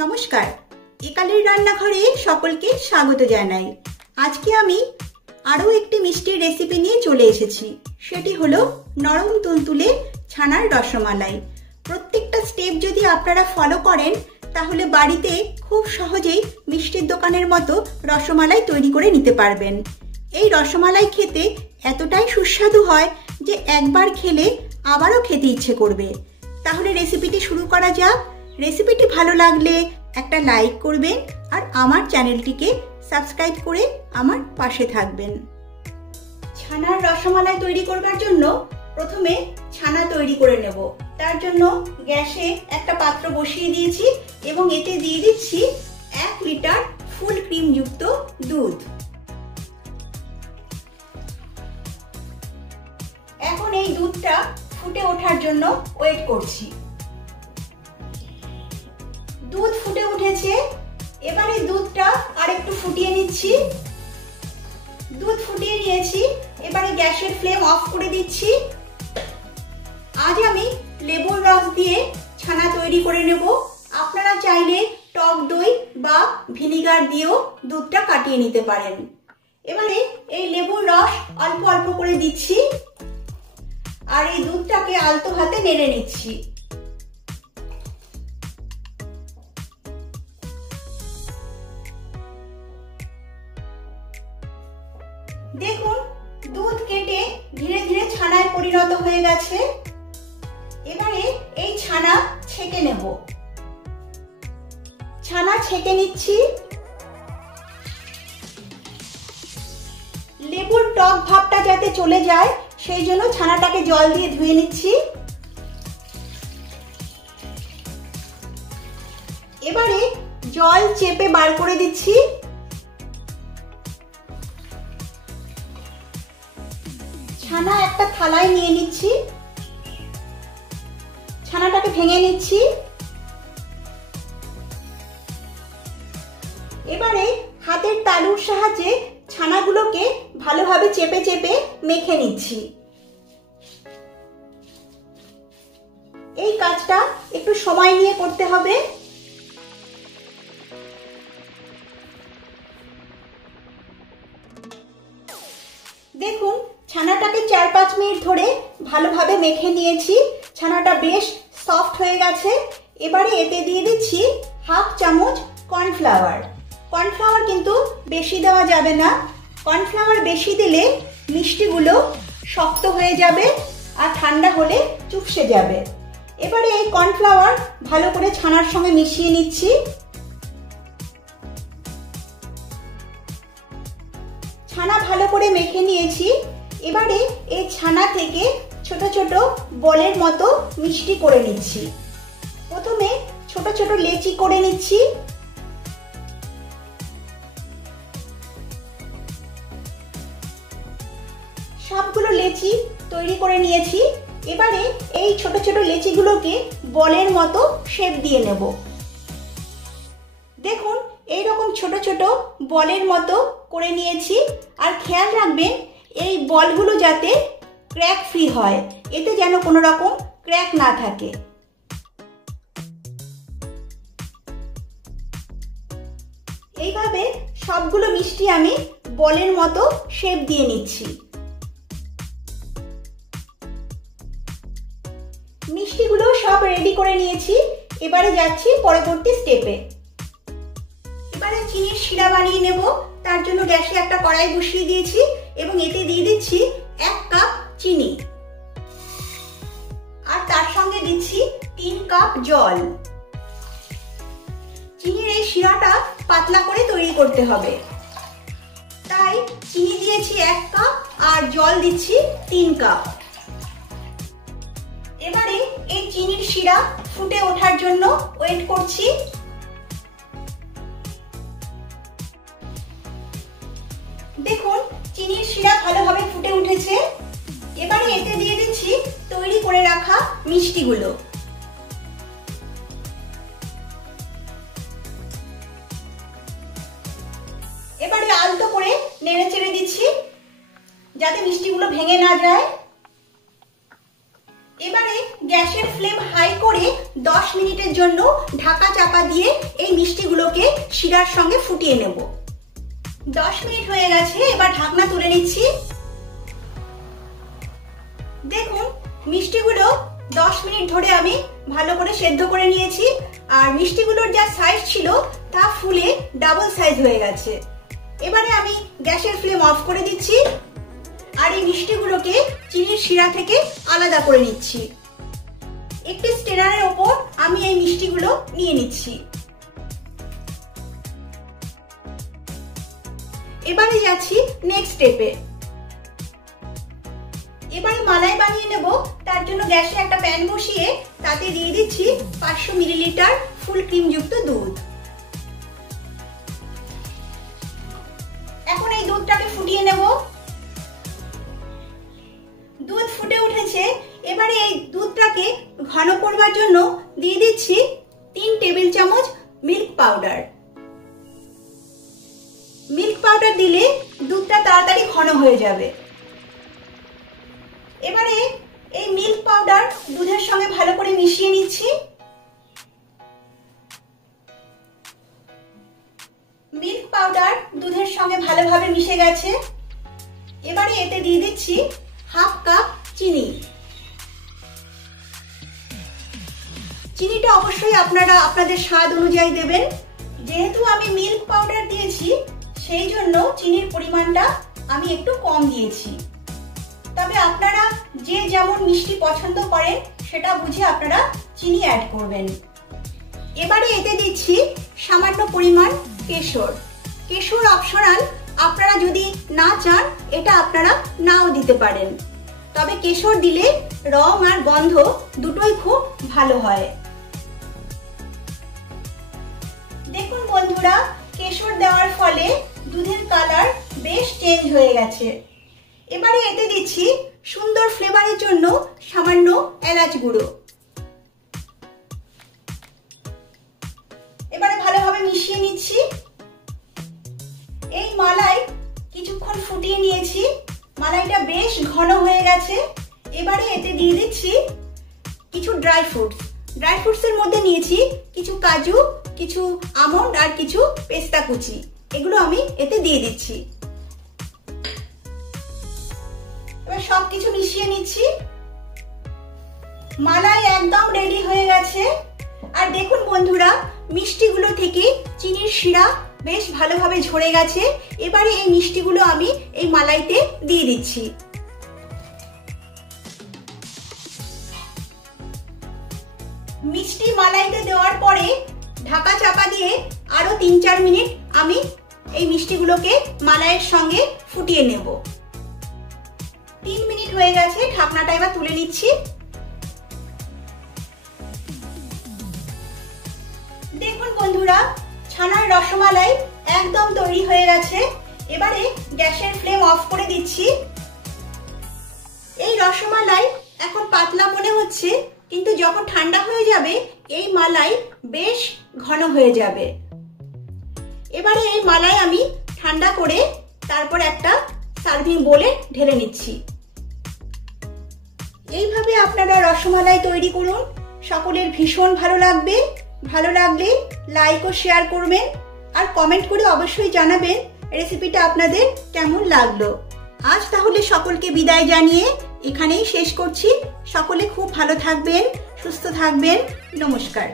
নমস্কার, একালের রান্নাঘরে সকলকে স্বাগত জানাই। আজকে আমি আরও একটি মিষ্টির রেসিপি নিয়ে চলে এসেছি। সেটি হলো নরম তুলতুলে ছানার রসমালাই। প্রত্যেকটা স্টেপ যদি আপনারা ফলো করেন তাহলে বাড়িতে খুব সহজেই মিষ্টির দোকানের মতো রসমালাই তৈরি করে নিতে পারবেন। এই রসমালাই খেতে এতটাই সুস্বাদু হয় যে একবার খেলে আবারও খেতে ইচ্ছে করবে। তাহলে রেসিপিটি শুরু করা যাক। রেসিপিটি ভালো লাগলে একটা লাইক করবেন আর আমার চ্যানেলটিকে সাবস্ক্রাইব করে আমার পাশে থাকবেন। ছানার রসমালাই তৈরি করবার জন্য প্রথমে ছানা তৈরি করে নেব। তার জন্য গ্যাসে একটা পাত্র বসিয়ে দিয়েছি এবং এতে দিয়ে দিচ্ছি 1 লিটার ফুল ক্রিম যুক্ত দুধ। এখন এই দুধটা ফুটে ওঠার জন্য ওয়েট করছি। দুধ ফুটে উঠেছে, এবারে দুধটা আরেকটু ফুটিয়ে নিচ্ছি। দুধ ফুটিয়ে নিয়েছি, এবারে গ্যাসের ফ্লেম অফ করে দিচ্ছি। আজ আমি লেবুর রস দিয়ে ছানা তৈরি করে নেব। আপনারা চাইলে টক দই বা ভিনিগার দিয়েও দুধটা কাটিয়ে নিতে পারেন। এবারে এই লেবুর রস অল্প অল্প করে দিচ্ছি আর এই দুধটাকে আলতো হাতে নেড়ে নিচ্ছি। দেখুন, দুধ কেটে ধীরে ধীরে ছানায় পরিণত হয়ে গেছে। এবারে এই ছানা ছেঁকে নেব। ছানা ছেঁকে নিচ্ছি। লেবুর টক ভাবটা যাতে চলে যায় সেই জন্য ছানাটাকে জল দিয়ে ধুয়ে নিচ্ছি। এবারে জল চেপে বার করে দিচ্ছি। ছানা একটা থালায় নিয়ে নিচ্ছি। ছানাটাকে ভেঙে নিচ্ছি। এবারে হাতের তালুর সাহায্যে ছানাগুলোকে ভালোভাবে চেপে চেপে মেখে নিচ্ছি। এই কাজটা একটু সময় নিয়ে করতে হবে। দেখুন, ছানাটাকে 4-5 মিনিট ধরে ভালোভাবে মেখে নিয়েছি। ছানাটা বেশ সফট হয়ে গেছে। এবারে এতে দিয়ে দিচ্ছি 1/2 চামচ কর্নফ্লাওয়ার। কর্নফ্লাওয়ার কিন্তু বেশি দেওয়া যাবে না। কর্নফ্লাওয়ার বেশি দিলে মিষ্টিগুলো শক্ত হয়ে যাবে আর ঠান্ডা হলে চুপসে যাবে। এবারে এই কর্নফ্লাওয়ার ভালো করে ছানার সঙ্গে মিশিয়ে নিচ্ছি। ছানা ভালো করে মেখে নিয়েছি। এবারে এই ছানা থেকে ছোট ছোট বলের মতো মিষ্টি করে নিচ্ছি। প্রথমে ছোট ছোট লেচি করে নিচ্ছি। সবগুলো লেচি তৈরি করে নিয়েছি। এবারে এই ছোট ছোট লেচিগুলোকে বলের মতো শেপ দিয়ে নেব। দেখুন, এইরকম ছোট ছোট বলের মতো করে নিয়েছি। আর খেয়াল রাখবেন এই বলগুলো যাতে ক্র্যাক ফ্রি হয়, এতে যেন কোনো রকম ক্র্যাক না থাকে। এইভাবে সবগুলো মিষ্টি আমি বলের মতো শেপ দিয়ে নিচ্ছি। মিষ্টিগুলো সব রেডি করে নিয়েছি। এবারে যাচ্ছি পরবর্তী স্টেপে। এবারে চিনির শিরা বানিয়ে নেব। তার জন্য গ্যাসে একটা কড়াই বসিয়ে দিয়েছি এবং এতে দিয়ে দিচ্ছি 1 কাপ চিনি আর তার সঙ্গে দিচ্ছি 3 কাপ জল। চিনির এই শিরাটা পাতলা করে তৈরি করতে হবে, তাই চিনি দিয়েছি 1 কাপ আর জল দিচ্ছি 3 কাপ। এবারে এই চিনির শিরা ফুটে ওঠার জন্য ওয়েট করছি। দেখুন, চিনির শিরা ভালোভাবে ফুটে উঠেছে। এবারে এতে দিয়ে দিচ্ছি তৈরি করে রাখা মিষ্টিগুলো। এবারে আলতো করে নেড়ে চেড়ে দিচ্ছি যাতে মিষ্টিগুলো ভেঙে না যায়। এবারে গ্যাসের ফ্লেম হাই করে 10 মিনিটের জন্য ঢাকা চাপা দিয়ে এই মিষ্টিগুলোকে শিরার সঙ্গে ফুটিয়ে নেব। 10 মিনিট হয়ে গেছে, এবার ঢাকনা তুলে নিচ্ছি। দেখুন মিষ্টিগুলো 10 মিনিট ধরে আমি ভালো করে সেদ্ধ করে নিয়েছি, আর মিষ্টিগুলোর যা সাইজ ছিল তা ফুলে ডাবল সাইজ হয়ে গেছে। এবারে আমি গ্যাসের ফ্লেম অফ করে দিচ্ছি আর এই মিষ্টিগুলোকে চিনির শিরা থেকে আলাদা করে নিচ্ছি। একটি স্ট্রেনারের ওপর আমি এই মিষ্টিগুলো নিয়ে নিচ্ছি। এবারে যাচ্ছি নেক্সট স্টেপে। এবারে মালাই বানিয়ে নেব। তার জন্য গ্যাসে একটা প্যান বসিয়ে তাতে দিয়ে দিচ্ছি 500 মিলিলিটার ফুল ক্রিম যুক্ত দুধ। এখন এই দুধটাকে ফুটিয়ে নেব। দুধ ফুটে উঠেছে, এবারে এই দুধটাকে ঘন করবার জন্য দিয়ে দিচ্ছি 3 টেবিল চামচ মিল্ক পাউডার। মিল্ক পাউডার দিলে দুধটা তাড়াতাড়ি ঘন হয়ে যাবে। এবারে এই মিল্ক পাউডার দুধের সঙ্গে ভালো করে মিশিয়ে নিচ্ছি। মিল্ক পাউডার দুধের সঙ্গে ভালোভাবে মিশে গেছে। এবারে এতে দিয়ে দিচ্ছি হাফ কাপ চিনি। চিনিটা অবশ্যই আপনারা আপনাদের স্বাদ অনুযায়ী দেবেন। যেহেতু আমি মিল্ক পাউডার দিয়েছি সেই জন্য চিনির পরিমাণটা আমি একটু কম দিয়েছি। তবে আপনারা যে যেমন মিষ্টি পছন্দ করেন সেটা বুঝে আপনারা চিনি অ্যাড করবেন। এবারে এতে দিচ্ছি সামান্য পরিমাণ কেশর। কেশর অপশনাল, আপনারা যদি না চান এটা আপনারা নাও দিতে পারেন। তবে কেশর দিলে রং আর গন্ধ দুটোই খুব ভালো হয়। দেখুন বন্ধুরা, কেশর দেওয়ার ফলে দুধের কালার বেশ চেঞ্জ হয়ে গেছে। এবারে এতে দিচ্ছি সুন্দর ফ্লেভারের জন্য সামান্য এলাচ গুঁড়ো। এবারে ভালোভাবে মিশিয়ে নিচ্ছি। এই মালাই কিছুক্ষণ ফুটিয়ে নিয়েছি, মালাইটা বেশ ঘন হয়ে গেছে। এবারে এতে দিয়ে দিচ্ছি কিছু ড্রাই ফ্রুটস। ড্রাই ফ্রুটসের মধ্যে নিয়েছি কিছু কাজু, কিছু আমন্ড আর কিছু পেস্তা কুচি। এগুলো আমি এতে দিয়ে দিচ্ছি। এবার সবকিছু মিশিয়ে নিচ্ছি। মালাই একদম রেডি হয়ে গেছে। আর দেখুন বন্ধুরা, মিষ্টিগুলো থেকে চিনির শিরা বেশ ভালোভাবে ঝরে গেছে। এবারে এই মিষ্টিগুলো আমি এই মালাইতে দিয়ে দিচ্ছি। মিষ্টি মালাইতে দেওয়ার পরে ঢাকা চাপা দিয়ে আরো 3-4 মিনিট আমি এই মিষ্টিগুলোকে মালাইয়ের সঙ্গে ফুটিয়ে নেব। 3 মিনিট হয়ে গেছে, ঢাকনাটা এবার তুলে নিচ্ছি। দেখুন বন্ধুরা, ছানার রসমালাই একদম তৈরি হয়ে গেছে। এবারে গ্যাসের ফ্লেম অফ করে দিচ্ছি। এই রসমালাই এখন পাতলা মনে হচ্ছে, কিন্তু যখন ঠান্ডা হয়ে যাবে এই মালাই বেশ ঘন হয়ে যাবে। এবারে এই মালাই আমি ঠান্ডা করে তারপর একটা সার্ভিং বোলে ঢেলে নিচ্ছি। এইভাবে আপনারা রসমালাই তৈরি করুন, সকলের ভীষণ ভালো লাগবে। ভালো লাগলে লাইক ও শেয়ার করবেন আর কমেন্ট করে অবশ্যই জানাবেন রেসিপিটা আপনাদের কেমন লাগলো। আজ তাহলে সকলকে বিদায় জানিয়ে এখানেই শেষ করছি। সকলে খুব ভালো থাকবেন, সুস্থ থাকবেন। নমস্কার।